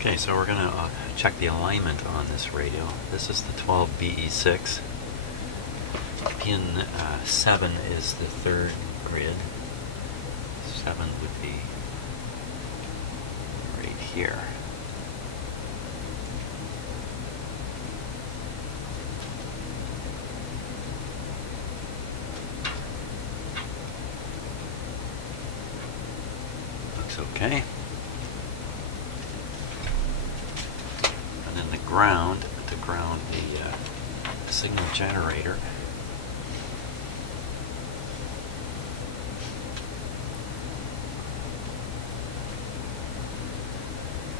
Okay, so we're going to check the alignment on this radio. This is the 12BE6. Pin 7 is the third grid. 7 would be right here. Looks okay. And then the ground, to ground the signal generator.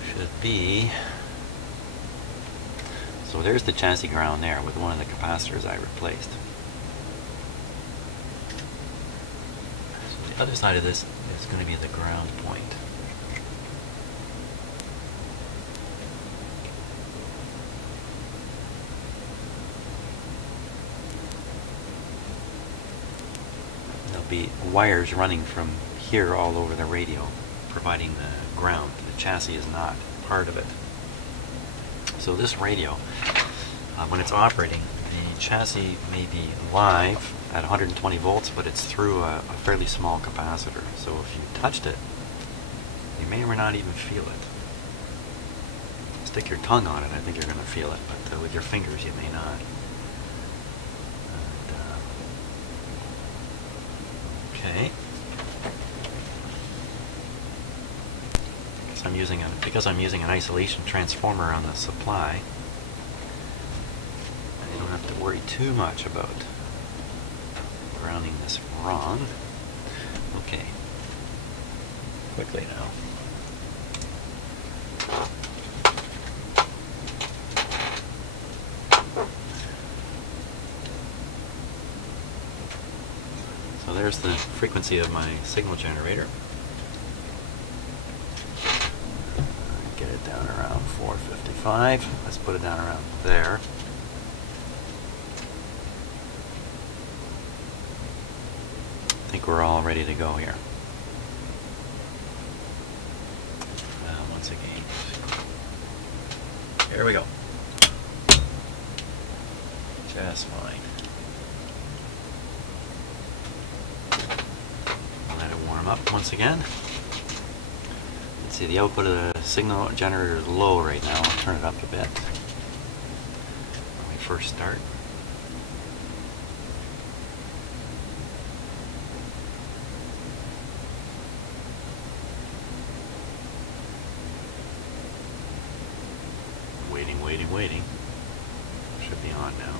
Should be, so there's the chassis ground there with one of the capacitors I replaced. So the other side of this is going to be the ground point. There'll be wires running from here all over the radio, providing the ground. The chassis is not part of it. So this radio, when it's operating, the chassis may be live at 120 volts, but it's through a fairly small capacitor. So if you touched it, you may or may not even feel it. Stick your tongue on it, I think you're going to feel it, but with your fingers you may not. Okay. Because I'm using an isolation transformer on the supply, I don't have to worry too much about grounding this wrong. Okay. Quickly now. So there's the frequency of my signal generator. Get it down around 455. Let's put it down around there. I think we're all ready to go here. Once again, here we go. Just fine. Let it warm up once again. See, the output of the signal generator is low right now. I'll turn it up a bit when we first start. Waiting, waiting, waiting. Should be on now.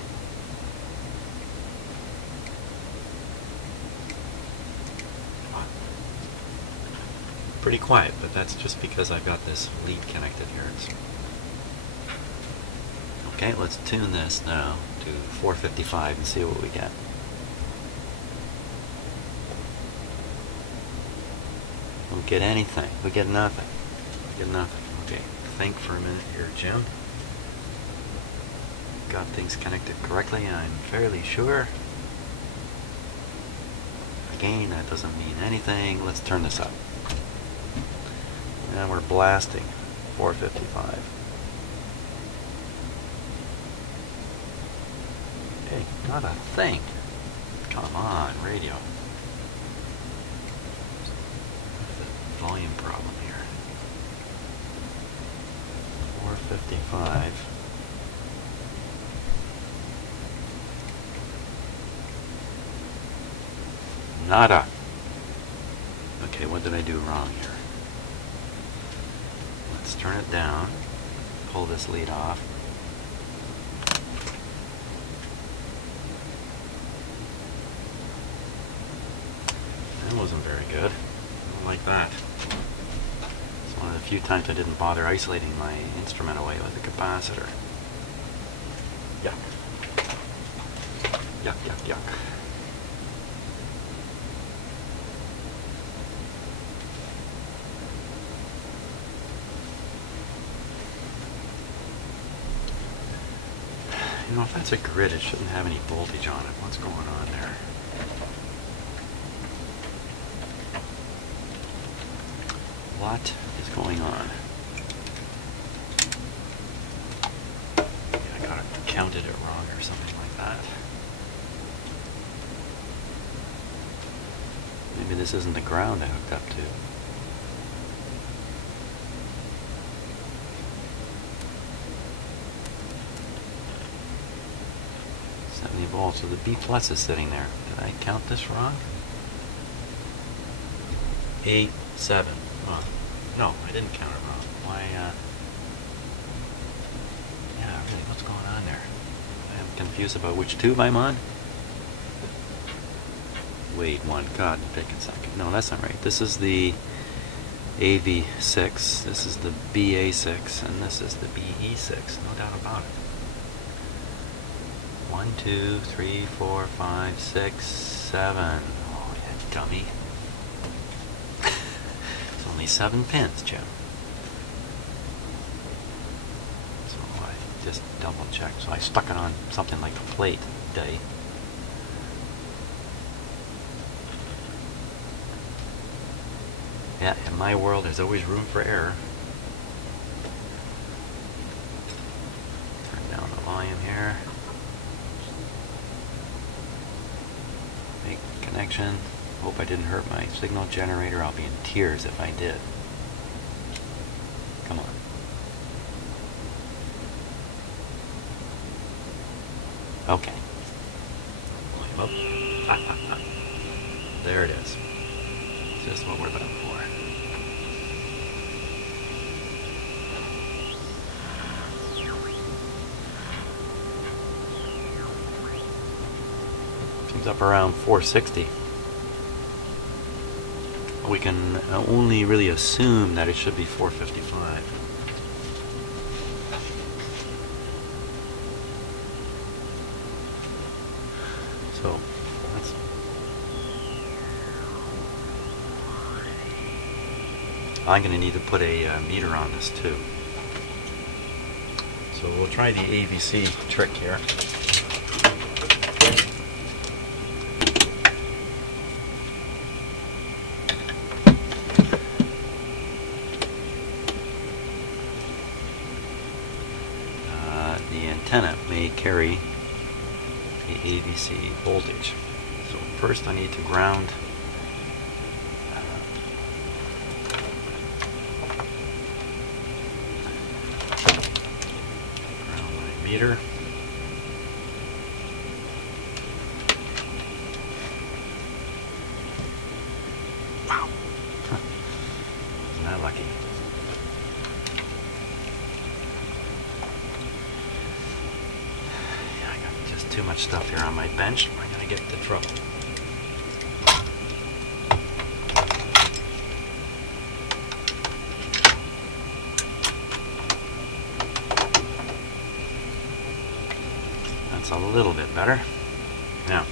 Pretty quiet, but that's just because I've got this lead connected here. Okay, let's tune this now to 455 and see what we get. Don't get anything. We get nothing. We get nothing. Okay, think for a minute here, Jim. Got things connected correctly, I'm fairly sure. Again, that doesn't mean anything. Let's turn this up. And we're blasting 455. Okay, not a thing. Come on, radio. Volume problem here. 455. Nada. Okay, what did I do wrong here? Let's turn it down, pull this lead off. That wasn't very good. I don't like that. It's one of the few times I didn't bother isolating my instrument away with the capacitor. Yuck. Yuck, yuck, yuck. You know, if that's a grid, it shouldn't have any voltage on it. What's going on there? What is going on? counted it wrong or something like that. Maybe this isn't the ground I hooked up to. Volts, so the B plus is sitting there. Did I count this wrong? 8, 7. Oh, no, I didn't count it wrong. Why, yeah, really, what's going on there? I'm confused about which tube I'm on. Wait, one, God, take a second. No, that's not right. This is the AV6, this is the BA6, and this is the BE6, no doubt about it. 1, 2, 3, 4, 5, 6, 7. Oh, you dummy. It's only 7 pins, Jim. So I just double checked. So I stuck it on something like a plate today. Yeah, in my world, there's always room for error. Turn down the volume here. Connection. Hope I didn't hurt my signal generator. I'll be in tears if I did. Come on. Okay. Oh. There it is. Just what we're looking for. Seems up around 460. We can only really assume that it should be 455. So that's I'm going to need to put a meter on this too. So we'll try the AVC trick here. Antenna may carry the AVC voltage. So first I need to ground my meter. Wow. Isn't that lucky? Too much stuff here on my bench. I'm going to get into trouble. That's a little bit better. Now,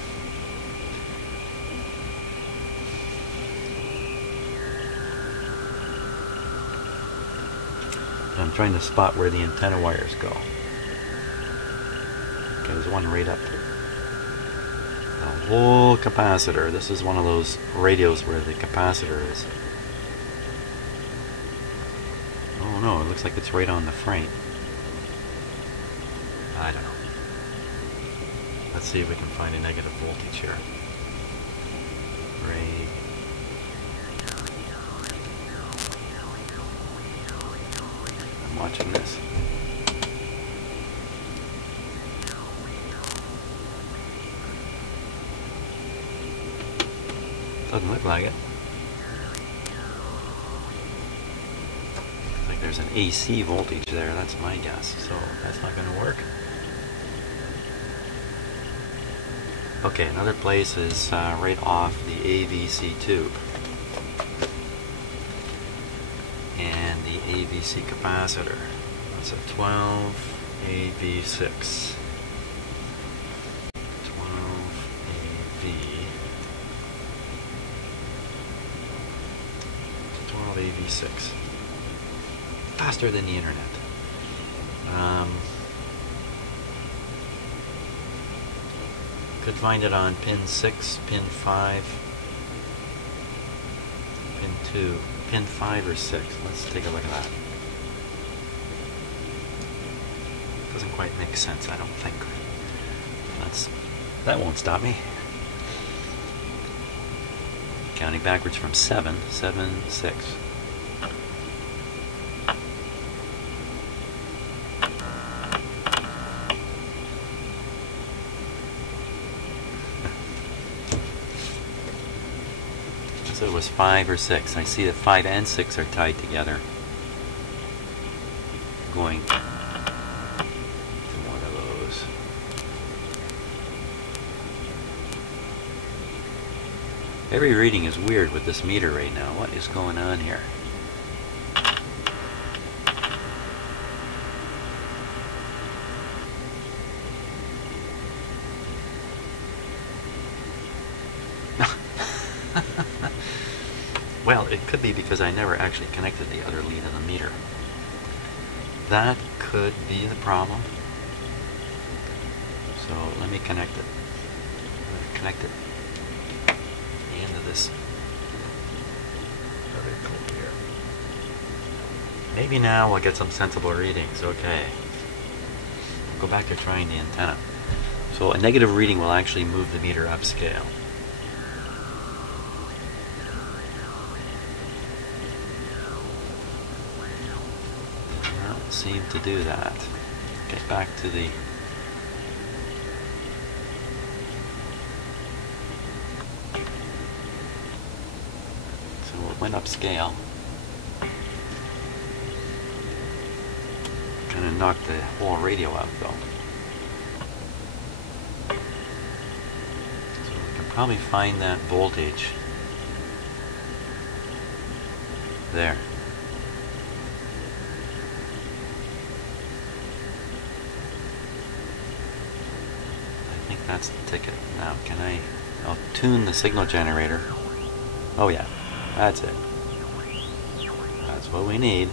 I'm trying to spot where the antenna wires go. There's one right up there. The whole capacitor. This is one of those radios where the capacitor is. Oh no, it looks like it's right on the frame. I don't know. Let's see if we can find a negative voltage here. Right. I'm watching this. Doesn't look like it. Looks like there's an AC voltage there, that's my guess. So that's not going to work. Okay, another place is right off the AVC tube. And the AVC capacitor. That's a 12 AV6. 12AV6. Faster than the internet. Could find it on pin 6, pin 5, pin 2, pin 5 or 6. Let's take a look at that. Doesn't quite make sense, I don't think. That won't stop me. Counting backwards from 7, 7, 6. So it was 5 or 6. I see that 5 and 6 are tied together. Going to one of those. Every reading is weird with this meter right now. What is going on here? Well, it could be because I never actually connected the other lead in the meter. That could be the problem. So let me connect it. Connect it to the end of this vertical here. Maybe now we'll get some sensible readings. Okay. Go back to trying the antenna. So a negative reading will actually move the meter upscale. Seem to do that. Get back to the so it went upscale. Kind of knocked the whole radio out though. So we can probably find that voltage there. That's the ticket. Now, I'll tune the signal generator. Oh yeah, that's it. That's what we need.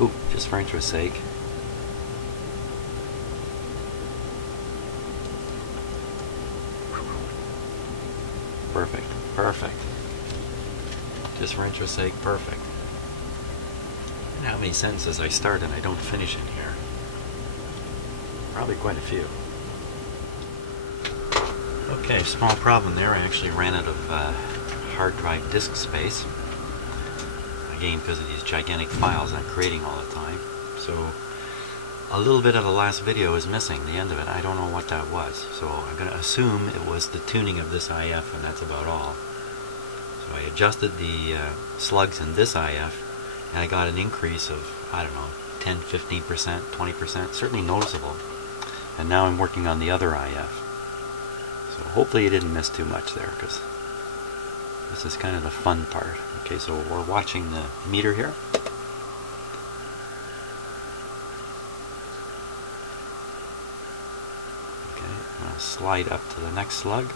Ooh, just for interest's sake. Perfect, perfect. Just for interest's sake, perfect. And how many sentences I start and I don't finish in here? Probably quite a few. Okay, small problem there. I actually ran out of hard drive disk space. Again, because of these gigantic files I'm creating all the time. So a little bit of the last video is missing, the end of it. I don't know what that was. So I'm going to assume it was the tuning of this IF, and that's about all. So I adjusted the slugs in this IF, and I got an increase of, I don't know, 10, 15%, 20%, certainly noticeable. And now I'm working on the other IF. So hopefully you didn't miss too much there, because this is kind of the fun part. Okay, so we're watching the meter here. Okay, I'll slide up to the next slug.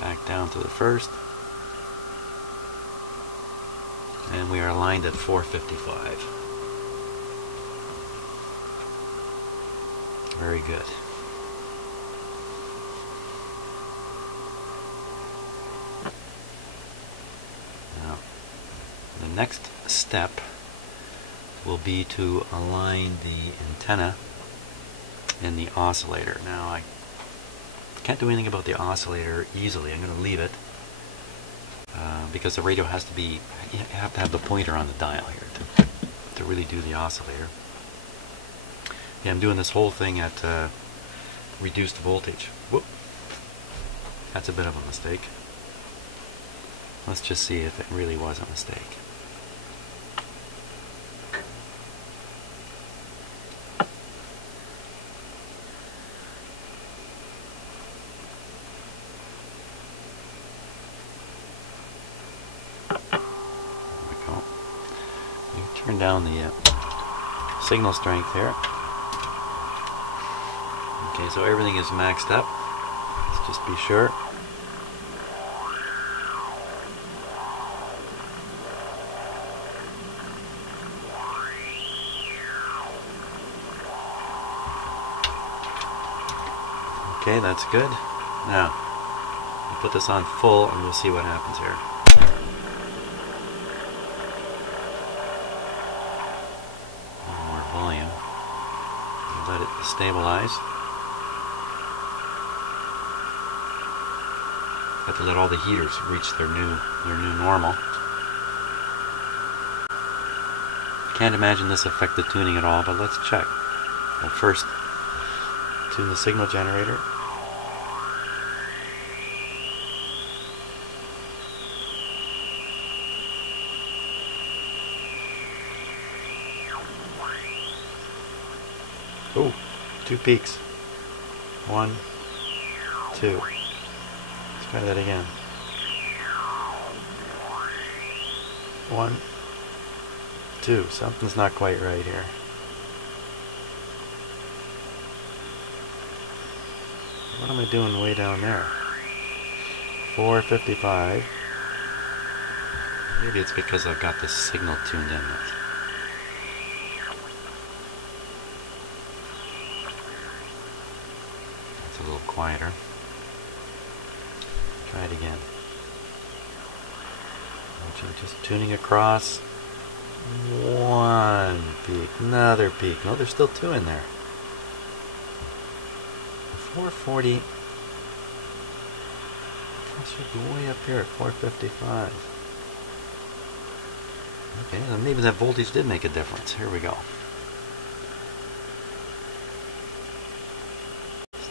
Back down to the first, and we are aligned at 455. Very good. Now, the next step will be to align the antenna in the oscillator. Now, I can't do anything about the oscillator easily. I'm going to leave it because the radio has to be, you have to have the pointer on the dial here to really do the oscillator. Yeah, I'm doing this whole thing at reduced voltage. Whoop. That's a bit of a mistake. Let's just see if it really was a mistake. Turn down the signal strength here. Okay, so everything is maxed up. Let's just be sure. Okay, that's good. Now, I'll put this on full and we'll see what happens here. A little more volume. Let it stabilize. Have to let all the heaters reach their new normal. Can't imagine this affect the tuning at all, but let's check. We'll first tune the signal generator. Oh, 2 peaks. 1, 2. Let's try that again. 1, 2. Something's not quite right here. What am I doing way down there? 455. Maybe it's because I've got the signal tuned in. It's a little quieter. Try it again. Just tuning across. 1 peak, another peak. No, there's still 2 in there. 440. That should be way up here at 455. Okay, then maybe that voltage did make a difference. Here we go.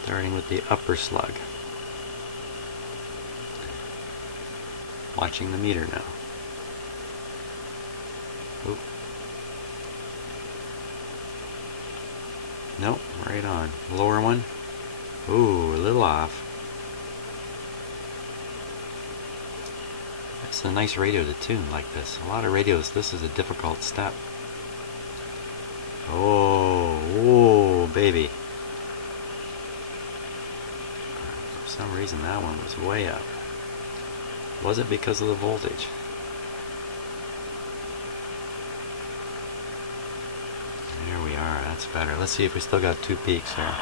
Starting with the upper slug. Watching the meter now. Oop. Nope, right on. Lower one. Ooh, a little off. It's a nice radio to tune like this. A lot of radios, this is a difficult step. Oh, baby. For some reason that one was way up. Was it because of the voltage? There we are, that's better. Let's see if we still got 2 peaks here.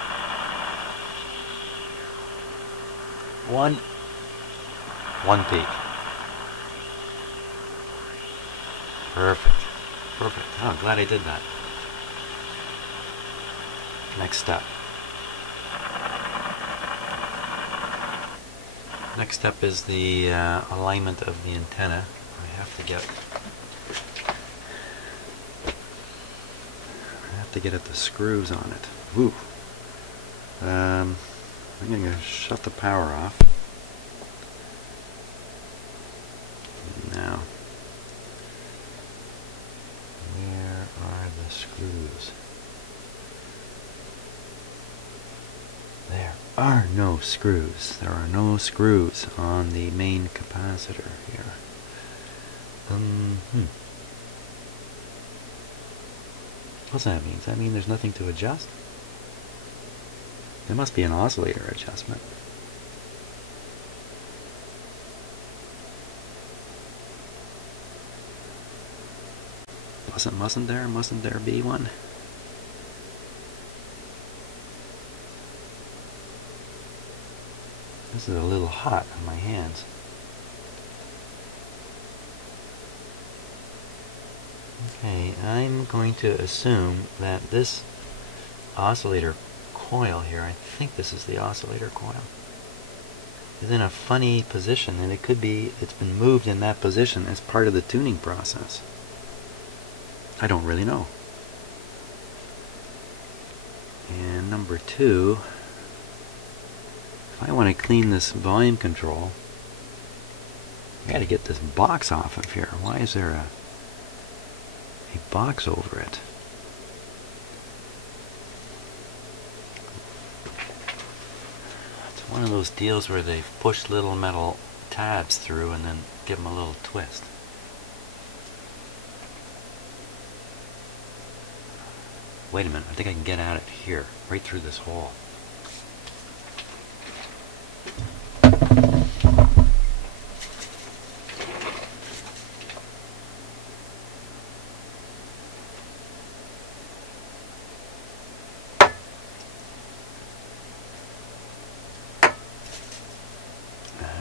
1 peak. Perfect. Perfect. Oh, I'm glad I did that. Next step. Next step is the alignment of the antenna. I have to get at the screws on it. Woo. I'm going to shut the power off. Now, where are the screws? There are no screws. There are no screws on the main capacitor here. What's that mean? Does that mean there's nothing to adjust? There must be an oscillator adjustment. Mustn't there be one? This is a little hot on my hands. Okay, I'm going to assume that this oscillator coil here, I think this is the oscillator coil, is in a funny position, and it could be it's been moved in that position as part of the tuning process. I don't really know. And number 2, if I want to clean this volume control, I got to get this box off of here. Why is there a box over it? It's one of those deals where they push little metal tabs through and then give them a little twist. Wait a minute, I think I can get at it here, right through this hole.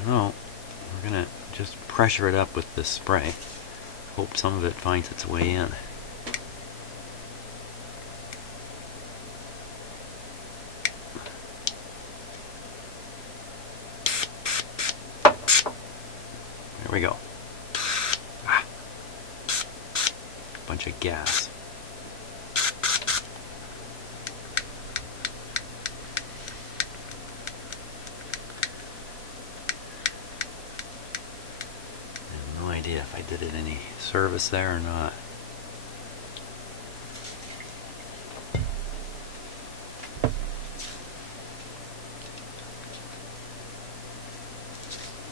don't know. We're gonna just pressure it up with this spray. Hope some of it finds its way in. There we go. Ah. Bunch of gas. Idea if I did it any service there or not.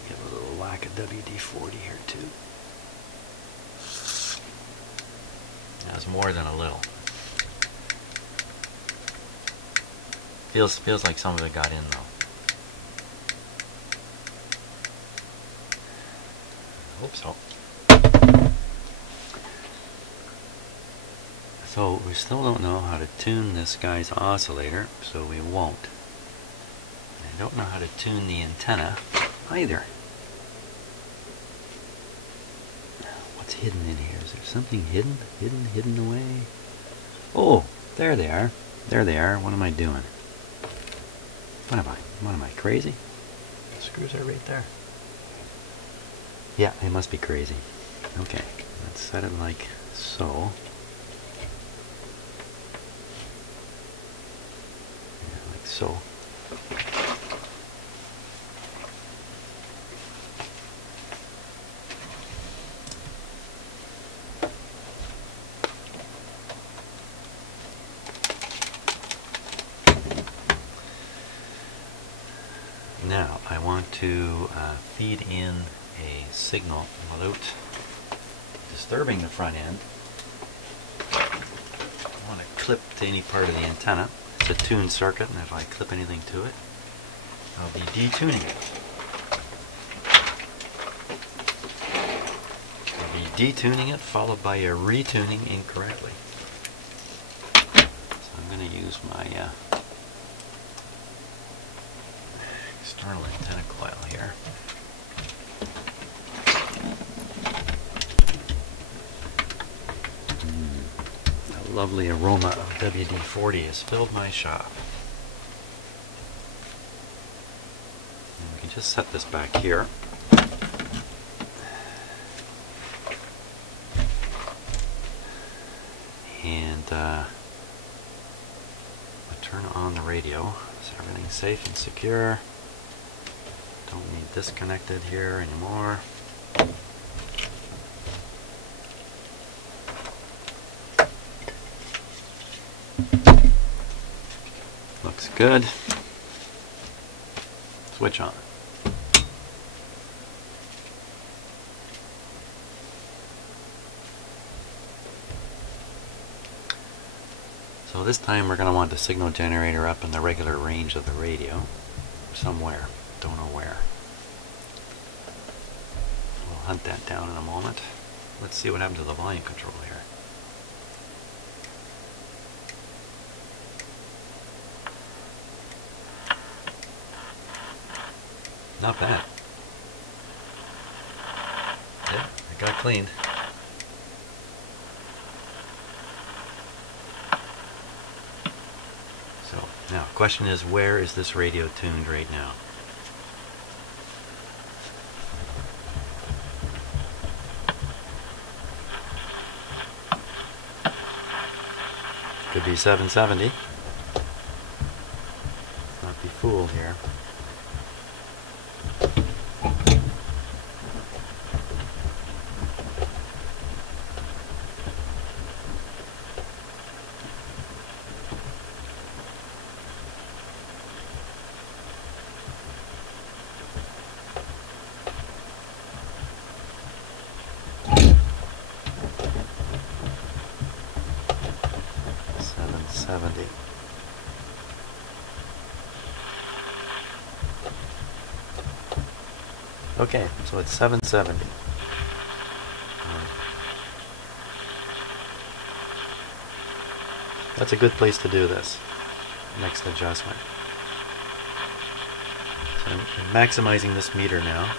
Give a little whack of WD-40 here too. That's more than a little. Feels like some of it got in though. Hope so. So we still don't know how to tune this guy's oscillator, so we won't. I don't know how to tune the antenna either. What's hidden in here? Is there something hidden? Hidden away? Oh, there they are. There they are. What am I doing? What am I crazy? The screws are right there. Yeah, it must be crazy. Okay, let's set it like so. Yeah, like so. Now, I want to feed in a signal without disturbing the front end. I want to clip to any part of the antenna. It's a tuned circuit, and if I clip anything to it, I'll be detuning it. I'll be detuning it, followed by a retuning incorrectly. So I'm going to use my external antenna coil here. The lovely aroma of WD-40 has filled my shop. And we can just set this back here. And I turn on the radio so everything's safe and secure. Don't need this connected here anymore. Looks good. Switch on. So this time we're going to want the signal generator up in the regular range of the radio. Somewhere. Don't know where. We'll hunt that down in a moment. Let's see what happened to the volume control here. Not bad. Yeah, it got cleaned. So, now, question is, where is this radio tuned right now? Could be 770. Not be fooled here. Okay, so it's 770. That's a good place to do this next adjustment. I'm maximizing this meter now.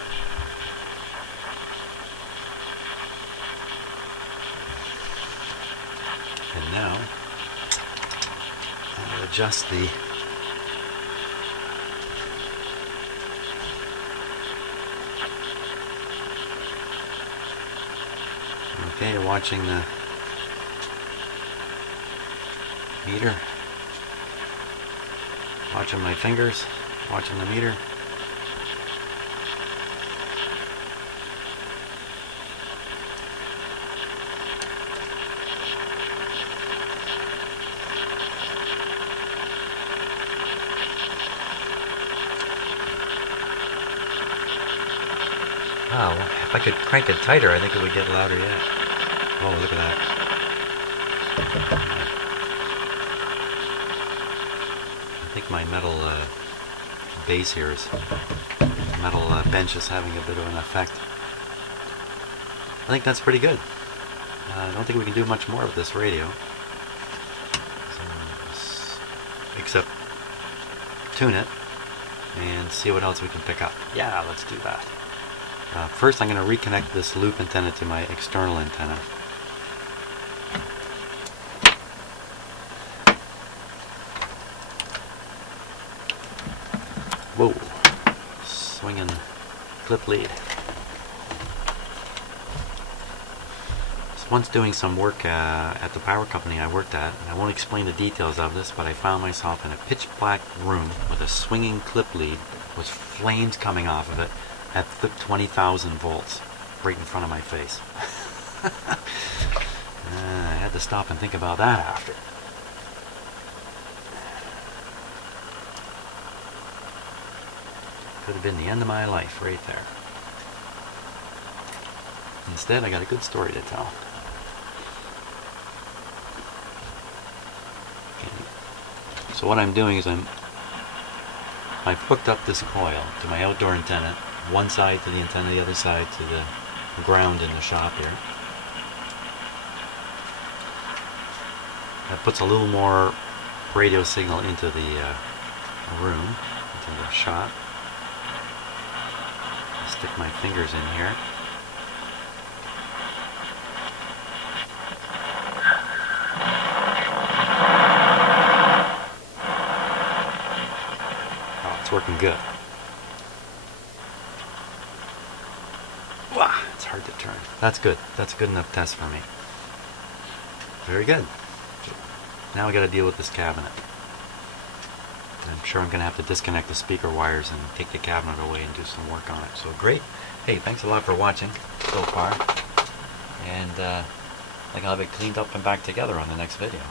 And now I'll adjust the okay, watching the meter, watching my fingers, watching the meter. Wow, if I could crank it tighter, I think it would get louder yet. Oh, look at that. I think my metal base here is, metal bench is having a bit of an effect. I think that's pretty good. I don't think we can do much more with this radio. Except tune it and see what else we can pick up. Yeah, let's do that. First I'm going to reconnect this loop antenna to my external antenna. Whoa, swinging clip lead. Once doing some work at the power company I worked at, and I won't explain the details of this, but I found myself in a pitch black room with a swinging clip lead with flames coming off of it at 20,000 volts right in front of my face. I had to stop and think about that after. Could have been the end of my life right there. Instead, I got a good story to tell. So what I'm doing is I've hooked up this coil to my outdoor antenna, one side to the antenna, the other side to the ground in the shop here. That puts a little more radio signal into the room, into the shop. I'll stick my fingers in here. Working good. Wow, it's hard to turn. That's good. That's a good enough test for me. Very good. Now I got to deal with this cabinet. I'm sure I'm going to have to disconnect the speaker wires and take the cabinet away and do some work on it. So great. Hey, thanks a lot for watching so far. And I think I'll have it cleaned up and back together on the next video.